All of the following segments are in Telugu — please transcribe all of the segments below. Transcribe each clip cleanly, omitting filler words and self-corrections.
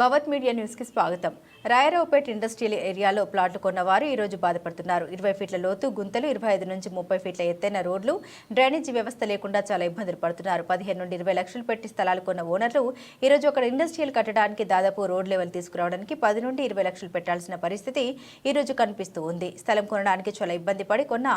భవత్ మీడియా న్యూస్ కి స్వాగతం. రాయరావుపేట ఇండస్ట్రియల్ ఏరియాలో ప్లాట్లు కొన్నవారు ఈ రోజు బాధపడుతున్నారు. 20 ఫీట్ల లోతు గుంతలు, 25 నుంచి 30 ఫీట్ల ఎత్తైన రోడ్లు, డ్రైనేజీ వ్యవస్థ లేకుండా చాలా ఇబ్బందులు పడుతున్నారు. 15 నుండి 20 లక్షలు పెట్టి స్థలాలు కొన్న ఓనర్లు ఈ రోజు ఒక ఇండస్ట్రియల్ కట్టడానికి దాదాపు రోడ్ లెవెల్ తీసుకురావడానికి 10 నుండి 20 లక్షలు పెట్టాల్సిన పరిస్థితి ఈ రోజు కనిపిస్తూ ఉంది. స్థలం కొనడానికి చాలా ఇబ్బంది పడి కొన్న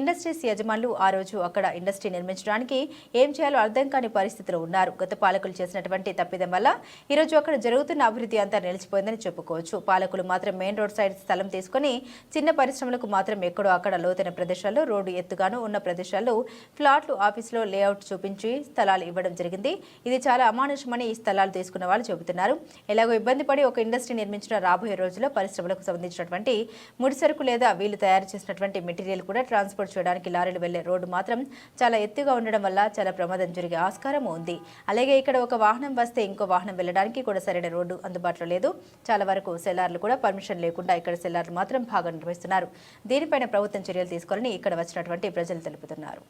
ఇండస్ట్రీస్ యజమానులు ఆ రోజు అక్కడ ఇండస్ట్రీ నిర్మించడానికి ఏం చేయాలో అర్థం కాని పరిస్థితిలో ఉన్నారు. గత పాలకులు చేసినటువంటి తప్పిదం వల్ల ఈ రోజు అక్కడ జరుగుతున్న అభివృద్ధి అంతా నిలిచిపోయిందని చెప్పుకోవచ్చు. పాలకులు మాత్రం మెయిన్ రోడ్ సైడ్ స్థలం తీసుకుని చిన్న పరిశ్రమలకు మాత్రం ఎక్కడో అక్కడ లోతైన ప్రదేశాల్లో రోడ్డు ఎత్తుగాను ఉన్న ప్రదేశాల్లో ఫ్లాట్లు ఆఫీసులో లేఅవుట్ చూపించి స్థలాలు ఇవ్వడం జరిగింది. ఇది చాలా అమానుషమని ఈ స్థలాలు తీసుకున్న వాళ్ళు చెబుతున్నారు. ఎలాగో ఇబ్బంది పడి ఒక ఇండస్ట్రీ నిర్మించిన రాబోయే రోజుల్లో పరిశ్రమలకు సంబంధించినటువంటి ముడి సరుకు లేదా వీళ్ళు తయారు చేసినటువంటి మెటీరియల్ కూడా ట్రాన్స్పోర్ట్ చేయడానికి లారీలు వెళ్లే రోడ్డు మాత్రం చాలా ఎత్తుగా ఉండడం వల్ల చాలా ప్రమాదం జరిగే ఆస్కారం ఉంది. అలాగే ఇక్కడ ఒక వాహనం వస్తే ఇంకో వాహనం వెళ్ళడానికి కూడా సరైన రోడ్డు అందుబాటులో లేదు. చాలా వరకు సెల్లార్లు కూడా పర్మిషన్ లేకుండా ఇక్కడ సెల్లార్లు మాత్రం బాగా నిర్వహిస్తున్నారు. దీనిపైన ప్రభుత్వం చర్యలు తీసుకోవాలని ఇక్కడ వచ్చినటువంటి ప్రజలు తెలుపుతున్నారు.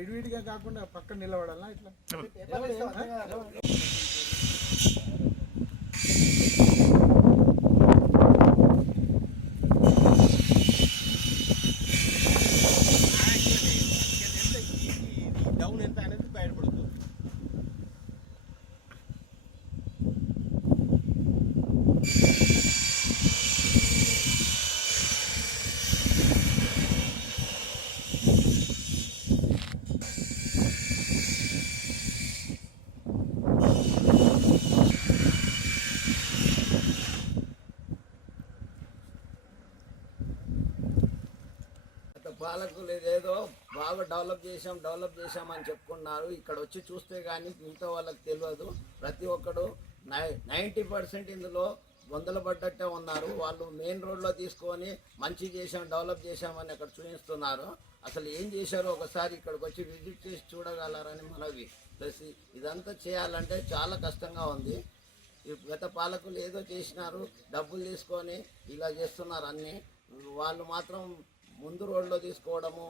విడివిడిగా కాకుండా పక్కన నిలబడాలా ఇట్లా డౌన్ ఎంత అనేది బయటపడుతుంది. పాలకులు ఏదేదో బాగా డెవలప్ చేశామని చెప్పుకున్నారు. ఇక్కడ వచ్చి చూస్తే కానీ మిగతా వాళ్ళకి తెలియదు. ప్రతి ఒక్కడు 90% ఇందులో వందలు పడ్డట్టే ఉన్నారు. వాళ్ళు మెయిన్ రోడ్లో తీసుకొని మంచి చేశాం, డెవలప్ చేశామని అక్కడ చూపిస్తున్నారు. అసలు ఏం చేశారో ఒకసారి ఇక్కడికి వచ్చి విజిట్ చేసి చూడగలరని మనవి. ప్లస్ ఇదంతా చేయాలంటే చాలా కష్టంగా ఉంది. గత పాలకులు ఏదో చేసినారు, డబ్బులు తీసుకొని ఇలా చేస్తున్నారు అన్నీ. వాళ్ళు మాత్రం ముందు రోడ్లో తీసుకోవడము,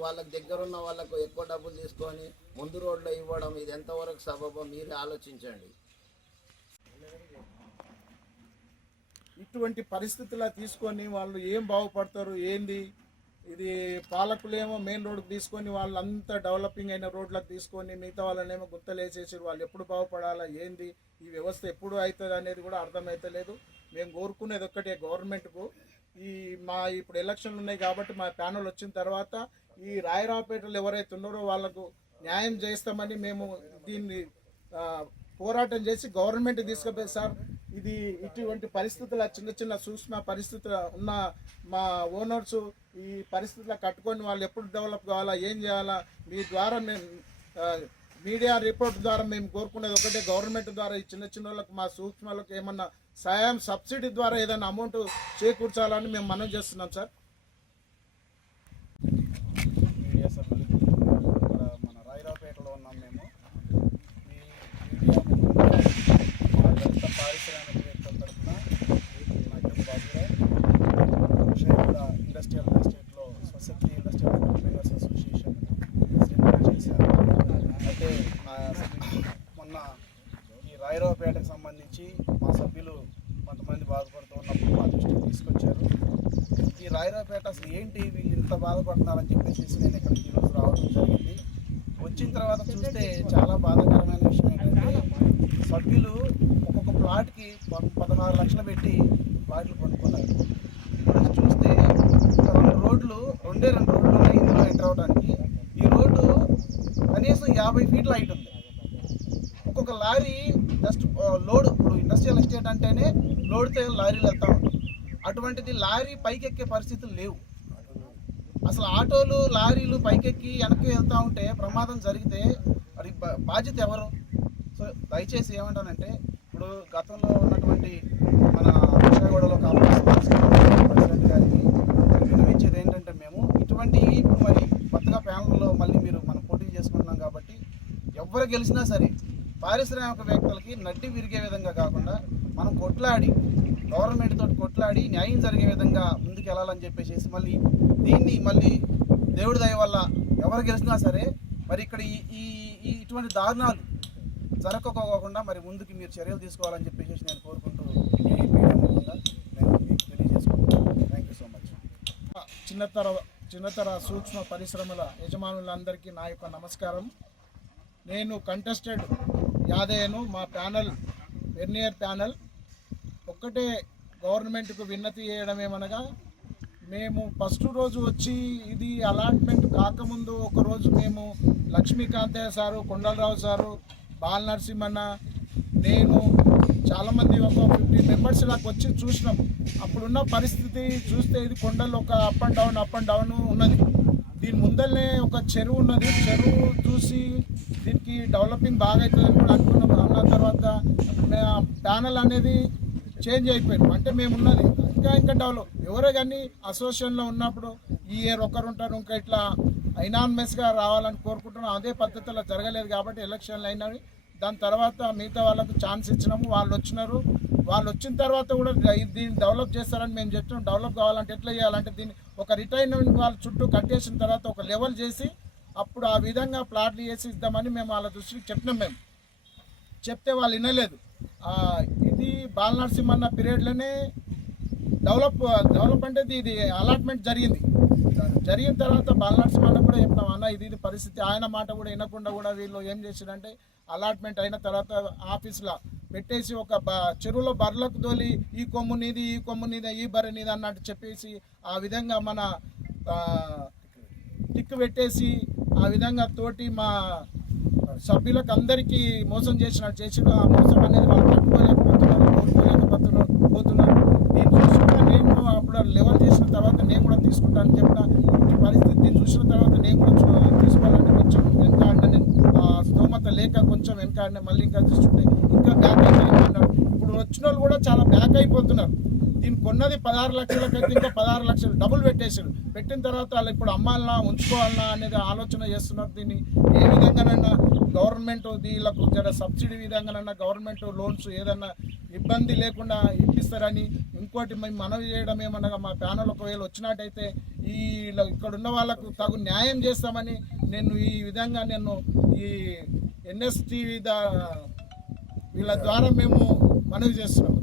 వాళ్ళకి దగ్గర ఉన్న వాళ్ళకు ఎక్కువ డబ్బులు తీసుకొని ముందు రోడ్లో ఇవ్వడం, ఇది ఎంతవరకు సబబో మీరే ఆలోచించండి. ఇటువంటి పరిస్థితుల్లో తీసుకొని వాళ్ళు ఏం బాగుపడతారు ఏంది? ఇది పాలకులేమో మెయిన్ రోడ్కి తీసుకొని వాళ్ళంతా డెవలపింగ్ అయిన రోడ్లకు తీసుకొని మిగతా వాళ్ళనేమో గుత్తలు వేసేసి వాళ్ళు ఎప్పుడు బాగుపడాలా ఏంది, ఈ వ్యవస్థ ఎప్పుడు అవుతుంది అనేది కూడా అర్థమవుతలేదు. మేము కోరుకునేది ఒక్కటే గవర్నమెంట్కు, ఇప్పుడు ఎలక్షన్లు ఉన్నాయి కాబట్టి మా ప్యానల్ వచ్చిన తర్వాత ఈ రాయరావుపేటలో ఎవరైతే ఉన్నారో వాళ్ళకు న్యాయం చేస్తామని మేము దీన్ని పోరాటం చేసి గవర్నమెంట్ తీసుకుపోయి సార్ ఇది ఇటువంటి పరిస్థితుల చిన్న సూక్ష్మ పరిస్థితులు ఉన్న మా ఓనర్స్ ఈ పరిస్థితుల్లో కట్టుకొని వాళ్ళు ఎప్పుడు డెవలప్ కావాలా ఏం చేయాలా, మీ ద్వారా మేము మీడియా రిపోర్ట్ ద్వారా మేము కోరుకునేది ఒకటే, గవర్నమెంట్ ద్వారా ఈ చిన్న వాళ్ళకు మా సూక్ష్మలకు ఏమన్నా సాయం సబ్సిడీ ద్వారా ఏదైనా అమౌంట్ చేకూర్చాలని మేము మనవి చేస్తున్నాం సార్. మీడియా సభ్యులు మన రాయరావుపేటలో ఉన్నాం మేము. ఈ మీడియా పారిశ్రామికవేత్తల తరఫున ఇండస్ట్రియల్ ఎస్టేట్లో స్వశక్తి ఇండస్ట్రియల్ ఎంటర్ప్రైనర్స్ అసోసియేషన్ చేశారు. అయితే మొన్న ఈ రాయరావుపేటకు సంబంధించి మా సభ్యులు కొంతమంది బాధపడుతూ ఉన్నప్పుడు మా దృష్టికి తీసుకొచ్చారు. ఈ రాయరావుపేట అసలు ఏంటి, వీళ్ళు ఇంత బాధపడుతున్నారని చెప్పేసి నేను ఇక్కడికి ఈరోజు రావడం జరిగింది. వచ్చిన తర్వాత చూస్తే చాలా బాధాకరమైన విషయం ఏంటంటే సభ్యులు ఒక్కొక్క ప్లాట్కి 16 లక్షలు పెట్టి ప్లాట్లు కొనుక్కున్నారు. ఇప్పుడు చూస్తే ఒక 2 రోడ్లు ఉన్నాయి ఇందులో ఎంటర్ అవడానికి. ఈ రోడ్డు కనీసం 50 ఫీట్ల హైట్ ఉంది. ఒక్కొక్క లారీ జస్ట్ లోడ్, ఇప్పుడు ఇండస్ట్రియల్ ఎస్టేట్ అంటేనే లోడ్తో లారీలు వెళ్తూ ఉంటాయి. అటువంటిది లారీ పైకెక్కే పరిస్థితులు లేవు. అసలు ఆటోలు లారీలు పైకెక్కి వెనక్కి వెళ్తూ ఉంటే ప్రమాదం జరిగితే అది బాధ్యత ఎవరు? సో దయచేసి ఏమంటానంటే, ఇప్పుడు గతంలో ఉన్నటువంటి మన విశాఖగూడలో ప్రెసిడెంట్ గారికి వినిపించేది ఏంటంటే, మేము ఇటువంటి ఇప్పుడు మరి కొత్తగా ప్యానల్లో మళ్ళీ మనం పోటీ చేసుకుంటున్నాం కాబట్టి ఎవరు గెలిచినా సరే పారిశ్రామికవేత్తలకి నడ్డి విరిగే విధంగా కాకుండా మనం కొట్లాడి గవర్నమెంట్ తోటి కొట్లాడి న్యాయం జరిగే విధంగా ముందుకు వెళ్ళాలని చెప్పేసి మళ్ళీ దేవుడి దయ వల్ల ఎవరు గెలిచినా సరే మరి ఇక్కడ ఇటువంటి దారుణాలు జరగకపోకుండా మరి ముందుకు మీరు చర్యలు తీసుకోవాలని చెప్పేసి నేను కోరుకుంటూ ఈ మీడియా మూలంగా నేను మీకు తెలియజేసుకుంటున్నాను. Thank you so much. చిన్నతర సూక్ష్మ పరిశ్రమల యజమానులందరికీ నా యొక్క నమస్కారం. నేను కంటెస్టెడ్ యాదయ్యను. మా ప్యానల్ వెర్నియర్ ప్యానల్ ఒక్కటే గవర్నమెంట్కు విన్నతి చేయడం ఏమనగా, మేము ఫస్ట్ రోజు వచ్చి ఇది అలాట్మెంట్ కాకముందు ఒకరోజు మేము లక్ష్మీకాంతయ్య సారు, కొండలరావు సారు, బాల నరసింహన్న, నేను చాలామంది ఒక 15 మెంబర్స్ నాకు వచ్చి చూసినాం. అప్పుడున్న పరిస్థితి చూస్తే ఇది కొండలు ఒక అప్ అండ్ డౌన్ ఉన్నది. దీని ముందరనే ఒక చెరువు ఉన్నది. చెరువు చూసి దీనికి డెవలపింగ్ బాగా అవుతుందని కూడా అనుకున్నాం. అన్న తర్వాత ప్యానల్ అనేది చేంజ్ అయిపోయారు. అంటే మేము ఉన్నది ఇంకా డెవలప్. ఎవరో కానీ అసోసియేషన్లో ఉన్నప్పుడు ఈ ఇయర్ ఒకరు ఉంటారు, ఇంకా ఇట్లా ఐనాన్మస్గా రావాలని కోరుకుంటున్నాం. అదే పద్ధతిలో జరగలేదు కాబట్టి ఎలక్షన్లు అయినవి. దాని తర్వాత మిగతా వాళ్ళకు ఛాన్స్ ఇచ్చినాము, వాళ్ళు వచ్చినారు. వాళ్ళు వచ్చిన తర్వాత కూడా దీన్ని డెవలప్ చేస్తారని మేము చెప్తున్నాం. డెవలప్ కావాలంటే ఎట్లా చేయాలంటే దీన్ని ఒక రిటైర్మెంట్ వాళ్ళ చుట్టూ కట్టేసిన తర్వాత ఒక లెవెల్ చేసి అప్పుడు ఆ విధంగా ప్లాట్లు చేసి ఇద్దామని మేము వాళ్ళ దృష్టికి చెప్పినాం. మేము చెప్తే వాళ్ళు వినలేదు. ఇది బాల నరసింహన్న పీరియడ్లోనే డెవలప్ అంటే ఇది అలాట్మెంట్ జరిగిన తర్వాత బాల నరసింహన్న కూడా చెప్తాం, అన్న ఇది పరిస్థితి. ఆయన మాట కూడా వినకుండా కూడా వీళ్ళు ఏం చేశారంటే అలాట్మెంట్ అయిన తర్వాత ఆఫీస్లో పెట్టేసి ఒక చెరువులో బర్రెలకు తోలి ఈ కొమ్ము నీది, ఈ కొమ్ము నీది, ఈ బర్రె నీది అన్నట్టు చెప్పేసి ఆ విధంగా మన టిక్కు పెట్టేసి ఆ విధంగా తోటి మా సభ్యులకు అందరికీ మోసం చేసి ఆ మోసం అనేది వాళ్ళు కోరుకోలేకపోతున్నారు. దీన్ని చూసుకుంటా నేను అప్పుడు లెవెల్ చేసిన తర్వాత నేను కూడా తీసుకుంటానని చెప్పిన ఈ పరిస్థితిని చూసిన తర్వాత నేను కూడా తీసుకోవాలంటే కొంచెం వెనక అంటే నేను స్తోమత లేక కొంచెం వెనక అంటే మళ్ళీ ఇంకా చూస్తుంటే ఇంకా బ్యాక్ అయిపోతున్నారు. ఇప్పుడు వచ్చిన వాళ్ళు కూడా చాలా బ్యాక్ అయిపోతున్నారు. దీన్ని కొన్నది 16 లక్షలకైతే ఇంకా 16 లక్షలు డబుల్ పెట్టేసారు. పెట్టిన తర్వాత వాళ్ళు ఇప్పుడు అమ్మాలన్నా ఉంచుకోవాలన్నా అనేది ఆలోచన చేస్తున్నారు. దీన్ని ఏ విధంగానైనా గవర్నమెంట్ వీళ్ళకు సబ్సిడీ విధంగానైనా గవర్నమెంట్ లోన్స్ ఏదన్నా ఇబ్బంది లేకుండా ఇప్పిస్తారని ఇంకోటి మేము మనవి చేయడం ఏమనగా మా ప్యానల్ ఒకవేళ వచ్చినట్టయితే ఇక్కడ ఉన్న వాళ్ళకు తగు న్యాయం చేస్తామని నేను ఈ విధంగా ఈ NSTV వీళ్ళ ద్వారా మేము మనవి చేస్తున్నాం.